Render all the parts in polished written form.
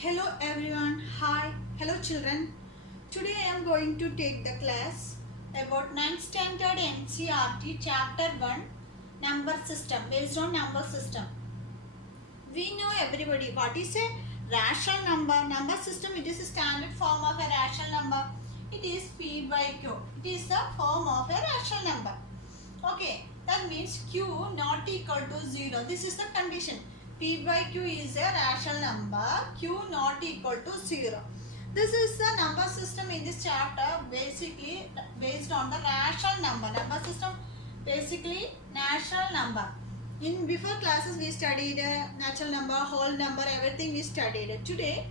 Hello everyone. Hi. Hello children. Today I am going to take the class about 9th standard NCERT chapter 1 number system based on number system. We know everybody what is a rational number. Number system, it is a standard form of a rational number. It is P by Q. It is the form of a rational number. Okay, that means Q not equal to 0. This is the condition. P by Q is a rational number. Q not equal to 0. This is the number system in this chapter, basically based on the rational number. Number system basically natural number. In before classes we studied natural number, whole number, everything we studied. Today,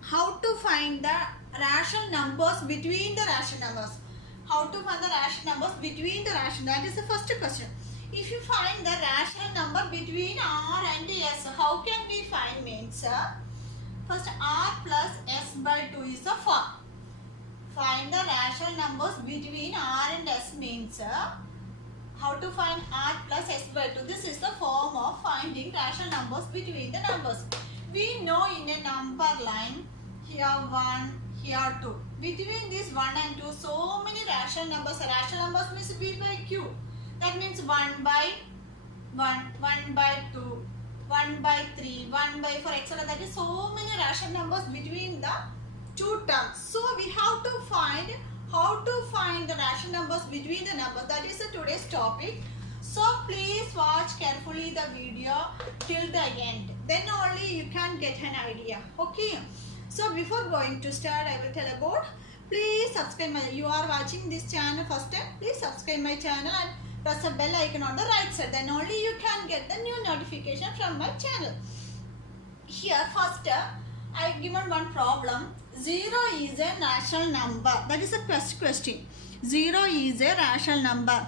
how to find the rational numbers between the rational numbers. How to find the rational numbers between the rational. That is the first question. If you find the rational number between R and S, how can we find means? First R plus S by 2 is the form. Find the rational numbers between R and S means how to find R plus S by 2. This is the form of finding rational numbers between the numbers. We know in a number line, here 1, here 2. Between this 1 and 2, so many rational numbers. Rational numbers means P by Q. That means 1 by 1, 1 by 2, 1 by 3, 1 by 4, etc. That is so many rational numbers between the two terms. So we have to find how to find the rational numbers between the numbers. That is today's topic. So please watch carefully the video till the end. Then only you can get an idea. Okay. So before going to start, I will tell about. Please subscribe my. You are watching this channel first time. Please subscribe my channel and press the bell icon on the right side. Then only you can get the new notification from my channel. Here first I have given one problem. 0 is a rational number. That is the first question. 0 is a rational number.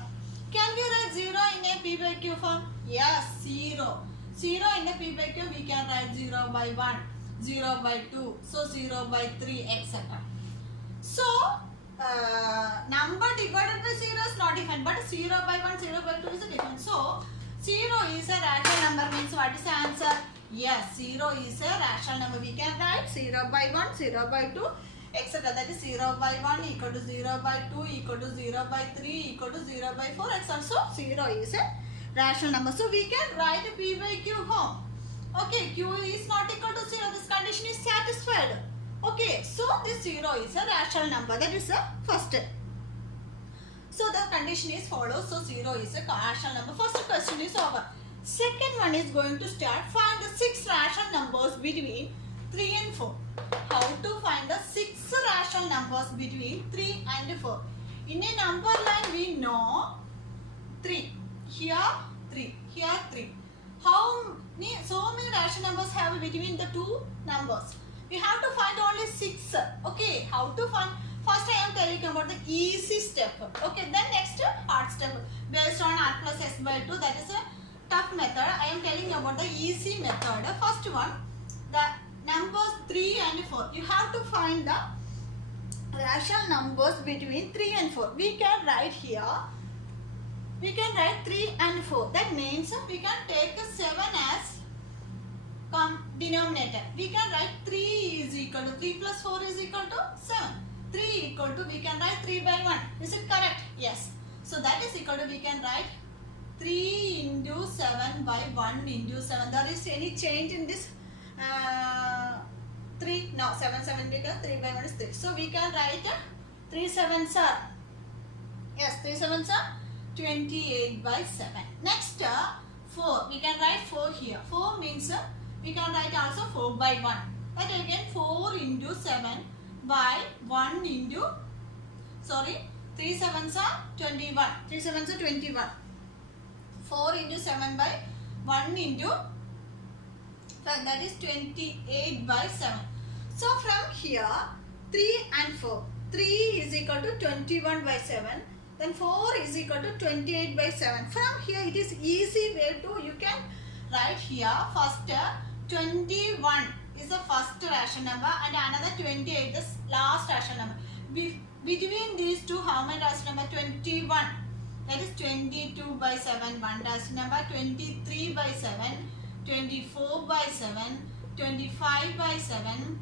Can we write 0 in a P by Q form? Yes, 0. 0 in a P by Q we can write 0 by 1, 0 by 2, so 0 by 3, etc. So number divided by 0 is not different, but 0 by 1, 0 by 2 is different. So 0 is a rational number means what is the answer? Yes, 0 is a rational number. We can write 0 by 1, 0 by 2, etc. That is 0 by 1 equal to 0 by 2 equal to 0 by 3 equal to 0 by 4, etc. So 0 is a rational number. So we can write P by Q form. Okay, Q is not equal to 0. This condition is satisfied. Okay, so this 0 is a rational number. That is the first. So the condition is followed. So 0 is a rational number. First question is over. Second one is going to start. Find the 6 rational numbers between 3 and 4. How to find the 6 rational numbers between 3 and 4? In a number line we know 3. Here 3. Here 3. So many rational numbers have between the two numbers? We have to find only 6. Okay, how to find? First I am telling about the easy step. Okay, then next hard step based on R plus S by 2. That is a tough method. I am telling about the easy method. First one, the numbers 3 and 4. You have to find the rational numbers between 3 and 4. We can write here. We can write 3 and 4. That means we can take 7 as denominator. We can write 3 is equal to 3 plus 4 is equal to 7. 3 equal to, we can write 3 by 1. Is it correct? Yes. So that is equal to, we can write 3 into 7 by 1 into 7. There is any change in this 3? No, 7 because 3 by 1 is 3. So we can write 3 7s are, yes, 3 7s are 28 by 7. Next 4. We can write 4 here. 4 means we can write also 4 by 1. But again 4 into 7 by 1 into, sorry, 3 7s are 21. 3 7s are 21. 4 into 7 by 1 into, that is 28 by 7. So from here 3 and 4. 3 is equal to 21 by 7. Then 4 is equal to 28 by 7. From here it is easy way to, you can write here first 21 is the first rational number and another 28 is last rational number. Between these two, how many rational number? 21. That is 22 by 7 one rational number, 23 by 7, 24 by 7, 25 by 7,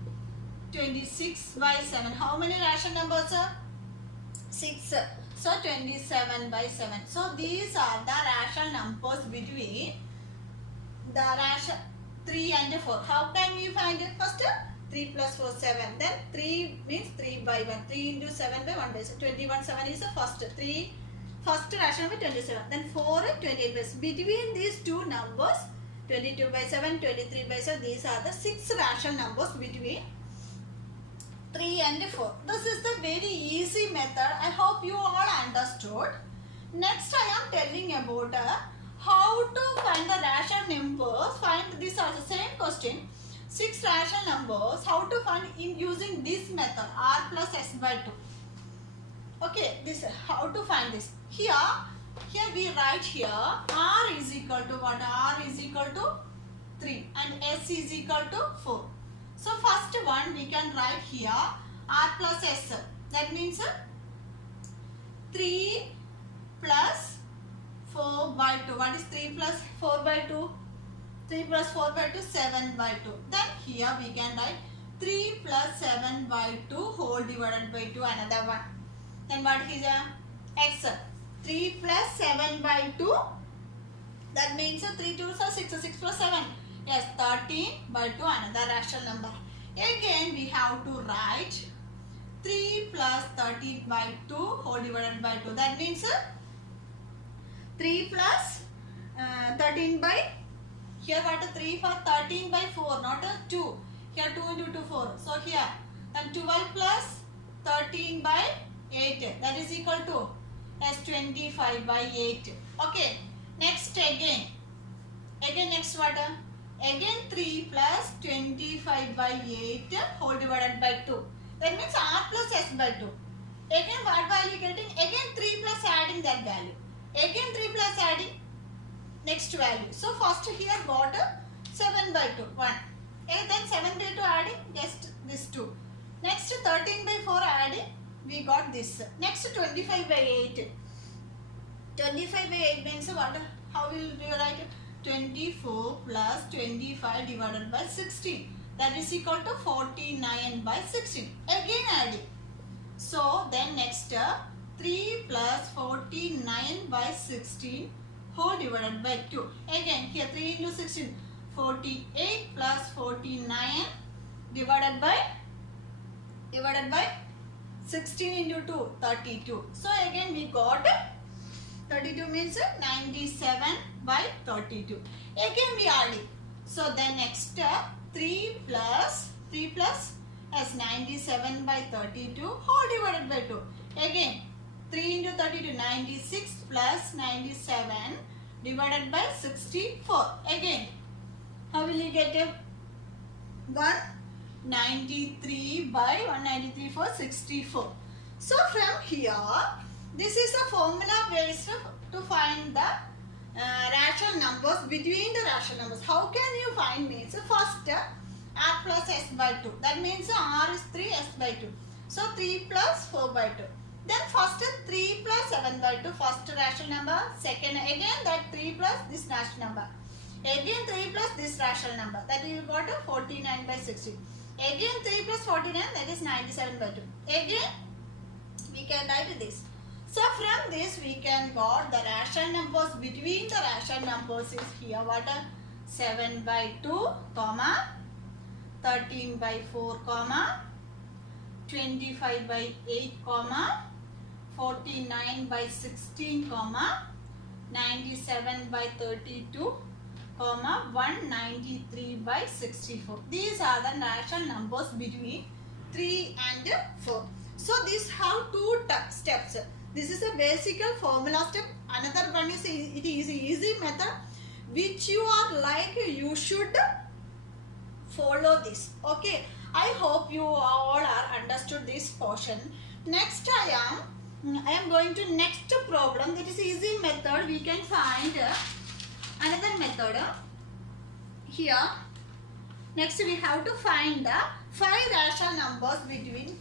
26 by 7. How many rational numbers? 6. So 27 by 7. So these are the rational numbers between the rational 3 and 4. How can we find it? First 3 plus 4 7. Then 3 means 3 by 1. 3 into 7 by 1 by 7. 21 7 is the first. 3 first rational number 27. Then 4 28 by 7. Between these two numbers 22 by 7, 23 by 7. These are the 6 rational numbers between 3 and 4. This is the very easy method. I hope you all understood. Next I am telling about how to find the rational numbers. Find this also same question. 6 rational numbers. How to find in using this method r plus s by 2. Okay, this how to find this. Here we write here r is equal to what? R is equal to 3 and s is equal to 4. So first one we can write here r plus s. That means 3 plus 4 by 2. What is 3 plus 4 by 2? 3 plus 4 by 2, 7 by 2. Then here we can write 3 plus 7 by 2 whole divided by 2, another one. Then what is x? 3 plus 7 by 2. That means 3 2s are 6. 6 plus 7. Yes, 13 by 2, another rational number. Again we have to write 3 plus 13 by 2 whole divided by 2. That means 3 plus 13 by, here what 3 for 13 by 4, not 2. Here 2 into 2 4. So here then 12 plus 13 by 8. That is equal to as 25 by 8. Okay. Next again next what? Again 3 plus 25 by 8 whole divided by 2. That means r plus s by 2. Again what value getting? Again 3 plus adding that value. Again 3 plus adding next value. So first here got 7 by 2. 1. And then 7 by 2 adding just this 2. Next 13 by 4 adding we got this. Next 25 by 8. 25 by 8 means what? How will you write it? 24 plus 25 divided by 16. That is equal to 49 by 16. Again adding. So then next 3 plus 49 by 16 whole divided by 2. Again here 3 into 16. 48 plus 49 divided by 16 into 2. 32. So again we got 32 means 97 by 32. Again we are adding. So then next 3 plus as 97 by 32 whole divided by 2. Again 3 into 32, 96 plus 97 divided by 64. Again how will you get 193 by 193 for 64. So from here this is a formula based to find the rational numbers between the rational numbers. How can you find means first r plus s by 2. That means r is 3, s by 2. So 3 plus 4 by 2. Then first 3 plus 7 by 2, first rational number. Second again that 3 plus this rational number. Again 3 plus this rational number. That you got 49 by 16. Again 3 plus 49, that is 97 by 2. Again we can write this. So from this we can got the rational numbers between the rational numbers is here what? 7 by 2, comma 13 by 4, comma 25 by 8, comma 49 by 16, comma 97 by 32, comma 193 by 64. These are the rational numbers between 3 and 4. So these have two steps. This is a basic formula step. Another one is it is easy method which you are like you should follow this. Okay. I hope you all are understood this portion. Next I am going to next problem, that is easy method. We can find another method here. Next we have to find the 5 rational numbers between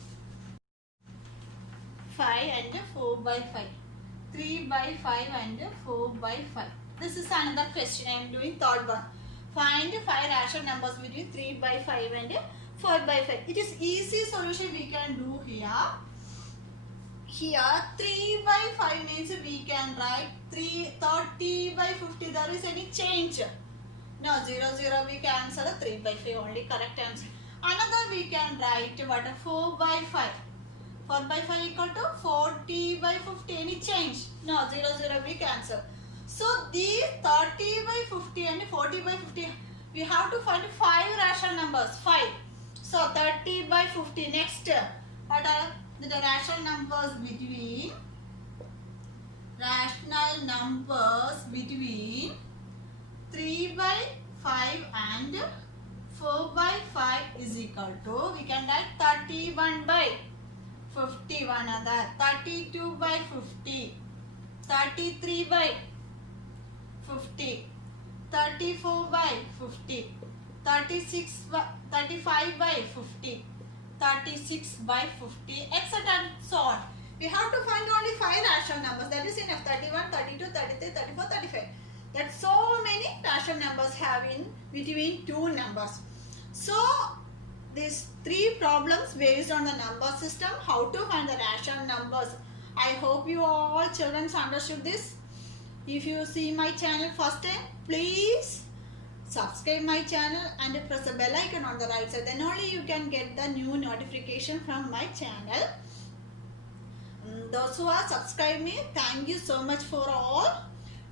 5 and 4 by 5. 3 by 5 and 4 by 5. This is another question I am doing, third one. Find 5 rational numbers between 3 by 5 and 4 by 5. It is easy solution we can do here. Here 3 by 5 means we can write 30 by 50. There is any change? No, 0 we cancel 3 by 5 only correct answer. Another we can write what 4 by 5. 4 by 5 equal to 40 by 50. Any change? No, 0 we cancel. So these 30 by 50 and 40 by 50 we have to find 5 rational numbers. 5. So 30 by 50. Next, what are the rational numbers between 3 by 5 and 4 by 5 is equal to, we can write 31 by 50, one other, 32 by 50, 33 by 50, 34 by 50, 35 by 50, 36 by 50, etc. and so on. We have to find only 5 rational numbers. That is enough. 31, 32, 33, 34, 35. That so many rational numbers have in between two numbers. So these 3 problems based on the number system, how to find the rational numbers. I hope you all children understood this. If you see my channel first time, please subscribe my channel and press the bell icon on the right side. Then only you can get the new notification from my channel. Those who are subscribed me, thank you so much for all.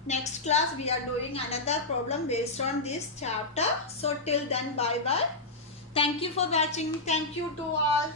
Next class we are doing another problem based on this chapter. So till then, bye bye. Thank you for watching. Thank you to all.